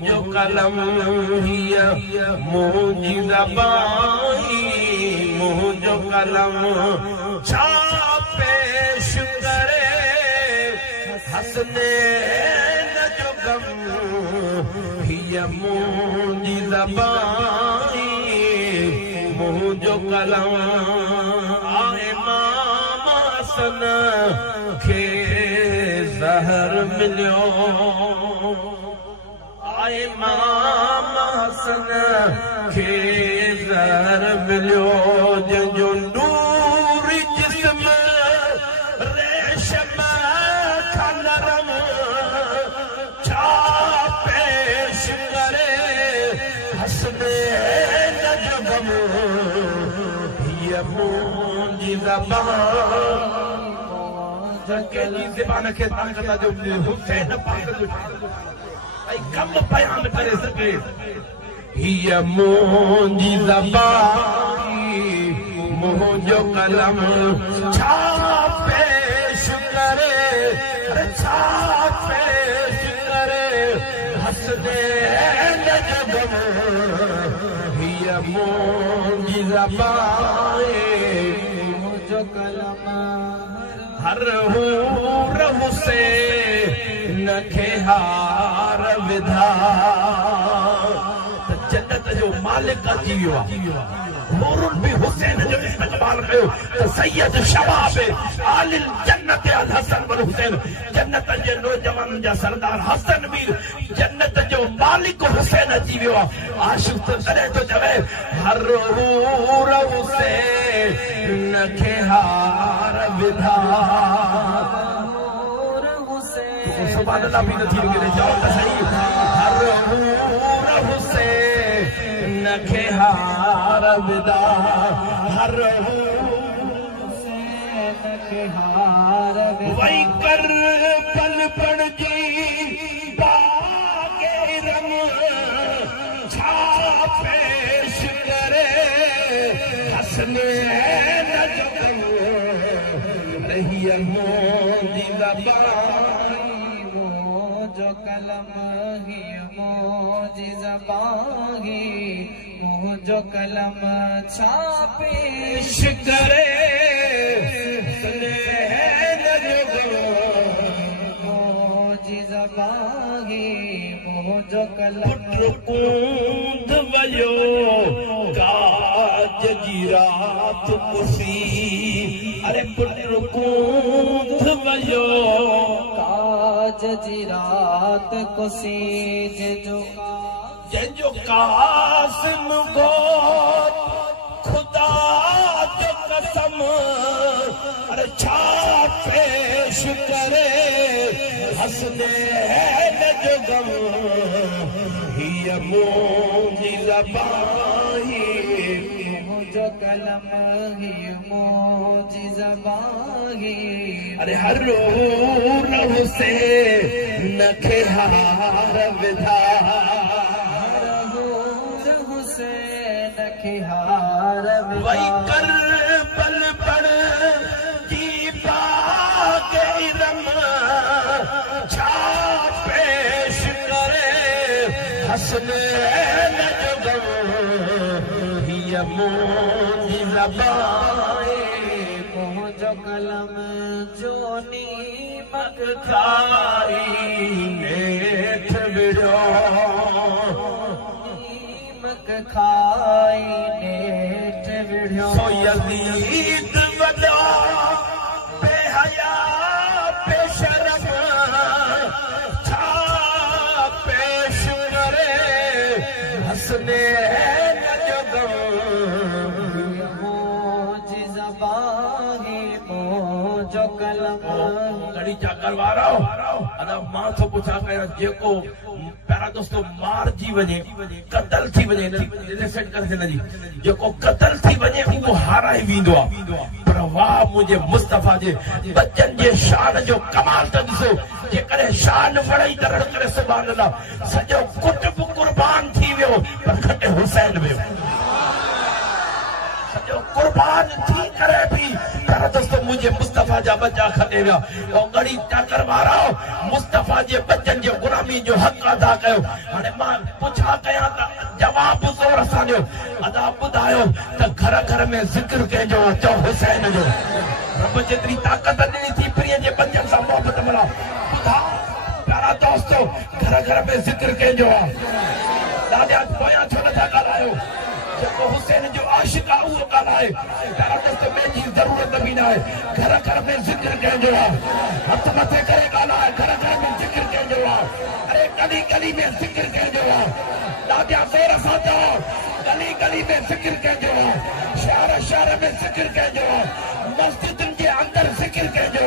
जो कलम हिया मुझी ज़बानी मुझो कलम छा पेश करे हसने न जो गम हिया मुझी ज़बानी मुझो कलम आए मामा सन खे ज़हर मिलियो आए मामा हसन खे ज़हर मिलियो जंहिंजो नूर जिस्म रेशम खां नरम छा पेश करे हसने न जो गम हीअ मुंहिंजी ज़बान कंहिंजी ज़बान खे ताक़त जो हुसैन पाक जो कम बयान करे सके हिया मुंहिंजी ज़बानी मुंहिंजो कलम छा पेश करे छा पेश करे हसने न जो गम हिया मुंहिंजी ज़बानी मुंहिंजो कलम हर हूर हुसैन खे हार विधा त जन्नत जो मालिक अची वियो आहे हूरुन बि हुसैन जो इस्तक़बाल कयो त सैयद शबाब आलिल जन्नत अल हसन बन हुसैन जन्नत जे नौजवान जा सरदार हसन मीर जन्नत जो मालिक हुसैन अची वियो आहे आशिक़ तॾहिं थो चवे हर हूर हुसैन खे हार विधा सुभान अल्लाह भी नथी लगे जाओ त सही हर हूर हुसैन खे हार विदा हर हुसैन खे हार विदा वई कर पल पड़जी बागे रंग छा पेश करे हसने न जो रही मोदी ज़बान जो कलम ही मुझी ज़बानी मुझो कलम छा पेश करे मुझी ज़बानी मुझो कलम कूंद वयो काज जी रात कुसी अरे पुत्र कूंद वयो काज जी रात कुसी जंहिंजो कासिम गो खुदा जो कसम अरे छा पेश करे हसने न जो गम हीअ मुंहिंजी ज़बानी मुंहिंजो कलम हीअ मुंहिंजी ज़बानी अरे हर हूर हुसैन खे हार विधा हर हूर हुसैन खे हार विधा वई कर पल पड़ जी बागे रम छा पेश करे हसने न जो गम हीअ मुंहिंजी ज़बानी मुंहिंजो कलम जो नीमक खाई नेठ विढ़ो नीमक खाई नेठ विढ़ो सो यज़ीद वॾो बेहया बेशरम छा पेश करे हसने न जो गम मुंहिंजी ज़बानी मुंहिंजो कलम घड़ी चाकर वारो अदा मां थो पुछा कया जेको प्यारा दोस्तो मार जी वञे कतल थी वञे सेट करे हिन जी जेको कतल थी वञे उहो हाराए वेंदो आहे पर वाह मुंहिंजे मुस्तफ़ा जे बचन जे शान जो कमाल त ॾिसो जेकॾहिं शान वड़ई दरड़ करे सुभान अल्लाह सॼो कुटुंब कुर्बान थी वियो पर खटे हुसैन वियो सॼो कुर्बान थी करे भी पर दोस्तों मुझे मुस्तफा जा बच्चा खटे विया और गड़ी टक्कर मारो मुस्तफा जे बच्चन जो गुलामी जो हक अदा कयो हाने मां पुछा कया त जवाब ज़ोर सां ॾियो अदा ॿुधायो त घर घर में ज़िक्र कंहिंजो चओ हुसैन जो रब जेतिरी ताक़त ॾिनी थी प्रिय जे बच्चन सां मोहबत मिला ॿुधा प्यारा दोस्तों घर घर में ज़िक्र कंहिंजो ॾाढा पोयां छो नथा ॻाल्हायो जेको हुसैन जो आशिक़ आहे उहो ॻाल्हाए प्यारा दोस्तों मुंहिंजी ज़रूरत बि न आहे घर घर में ज़िक्र कंहिंजो हथ मथे करे ॻाल्हाए घर घर में ज़िक्र कंहिंजो अरे गली गली में ज़िक्र कंहिंजो ॾाढा ज़ोर सां चओ गली गली में ज़िक्र कंहिंजो शहर शहर में ज़िक्र कंहिंजो मस्जिदुनि जे अंदरि ज़िक्र कंहिंजो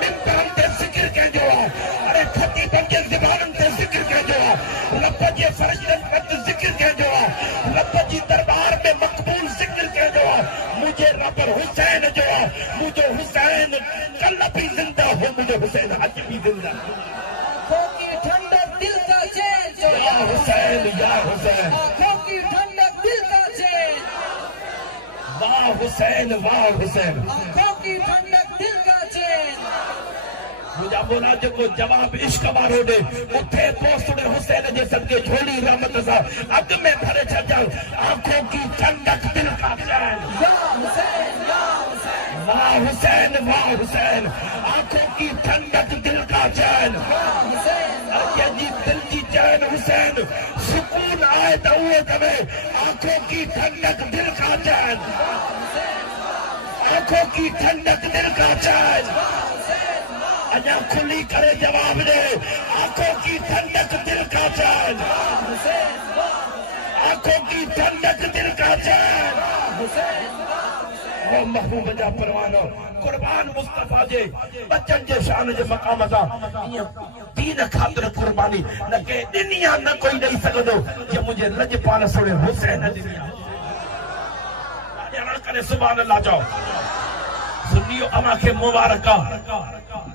मिंबरनि ते ज़िक्र कंहिंजो अरे ख़तीबनि जे ज़बाननि ते ज़िक्र कंहिंजो रब जे फरिश्तनि वटि ज़िक्र कंहिंजो रब जी दरबार में मक़बूल ज़िक्र कंहिंजो मुझे रब हुसैन जो मुझे हुसैन कल भी जिंदा हो मुझे हुसैन आज भी जिंदा आँखों की ठंडक दिल का चैन जो या हुसैन या हुसैन आँखों की ठंडक दिल का चैन वाह हुसैन वाह हुसैन आँखों की ठंडक दिल का चैन मुझा बोला जेको जवाब इश्क वारो ॾे उथे पोसड़े हुसैन जे सदके झोली रहमत सां अॻ में भरे छॾिजां आंखों की ठंडक दिल का चैन या हुसैन या हुसैन वाह हुसैन वाह हुसैन आंखों की ठंडक दिल का चैन या हुसैन अॼु जी दिल जी चैन हुसैन सुकून आए त उहो कवे आंखों की ठंडक दिल का चैन आंखों की ठंडक दिल का चैन अजा खुली करे जवाब दे आंखों की ठंडक दिल का चैन आंखों की ठंडक दिल का चैन वो महबूब जा परवानो कुर्बान मुस्तफा जे बच्चन जे शान जे मकाम सा दीन खातिर कुर्बानी न के दुनिया न कोई दे सकदो जे मुझे लजपाल सोने हुसैन दिया ॾियण करे सुभान अल्लाह चओ सुनियो अमा के मुबारक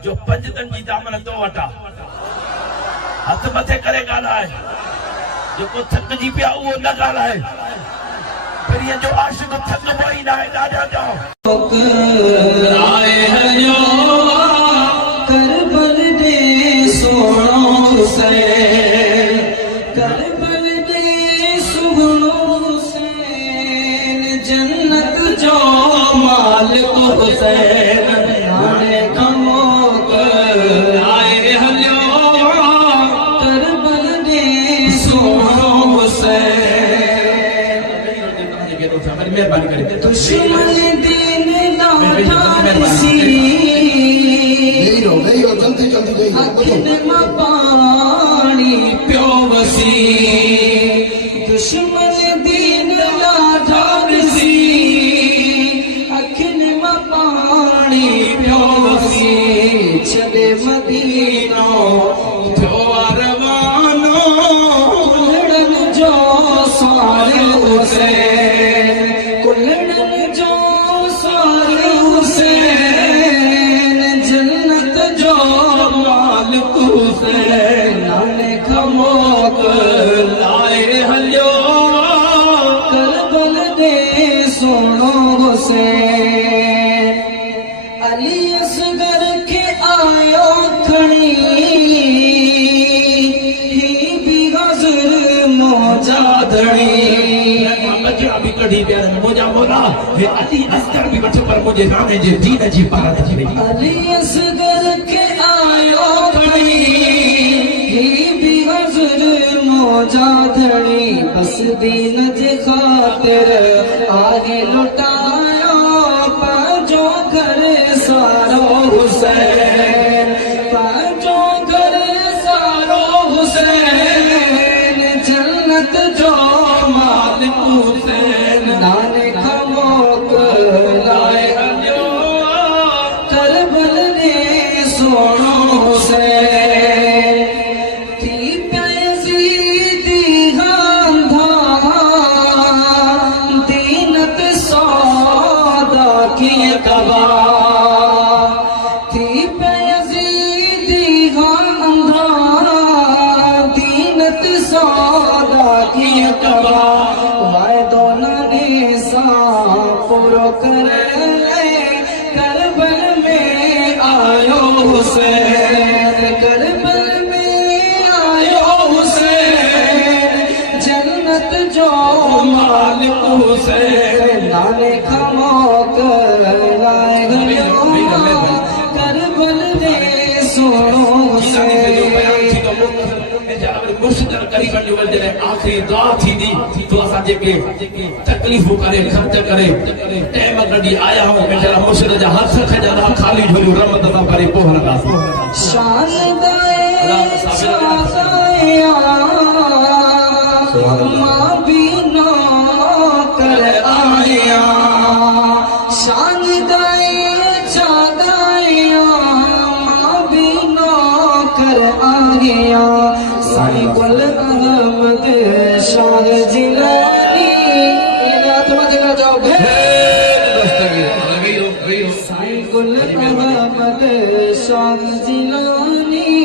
जो पंजतन जी दामन तो वटा हथ मथे करे ॻाल्हाए जेको थकिजी पिया उहो न ॻाल्हाए प्रिय जो आशिक़ थकबो ई न आहे ॾाढा चओ आए हरियो करबल दे सोनो हुसैन करबल दे सुगनो हुसैन जन्नत जो मालिक हुसैन आने कमो आए हरियो करबल दे सोनो हुसैन दुश्मन दीन नासी जल्दी जल्दी अखिन मां पानी पियो वसी दुश्मन दीन नासी अखिन मां पानी पियो वसी छॾे मदीनो थियो रवानो कुलड़न जो सारे हुसैन कुलड़न जो सारे हुसैन जन्नत जो मालिक हुसैन नाने खमोक लाए हलियो करबल दे सोनो हुसैन अली असगर के आयो खणी ही भी गजर मौजा धणी अभी कढ़ी प्यार मुझा बोला हे अली अस्कर भी बच्चे पर मुझे नाने जे दीन जी पारा थी अली असगर के आयो खणी ही भी गजर मौजा धणी बस दीन जे खातिर आगे लुटायो पांचो घर सारो हुसैन पांचो घर सारो हुसैन जन्नत जो मालिक हुसैन नाने खमोक लाए हलियो करबल ने सोनो हुसैन थी पैज़ीदी गांधा दीनत सौदा की कबा थी पैज़ीदी गांधा दीनत सौदा की कबा वायदो न सा पुरो हुसैन नाने खमोक लाए करबल दे सोनो आखिरी दुआ थी दी तो असां जेके तकलीफ़ूं करे ख़र्च करे टाइम कढी आया हो बेचारा मुर्शिद जा हथ खजंदा खाली झोलियूं रमत सां भरे पोइ हलंदासीं शान दाए शादाया मां भी नो कर आया शान दाए शादाया मां भी नो कर आया साईं गुल अहमद शाह जिलानी साईं गुल अहमद शाह जिलानी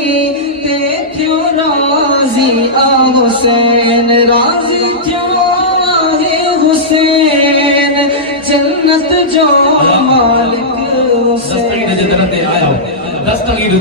ते थियो राज़ी आ हुसैन राज़ी थियो आहे हुसैन जन्नत जो मालिक हुसैन दस्तगीर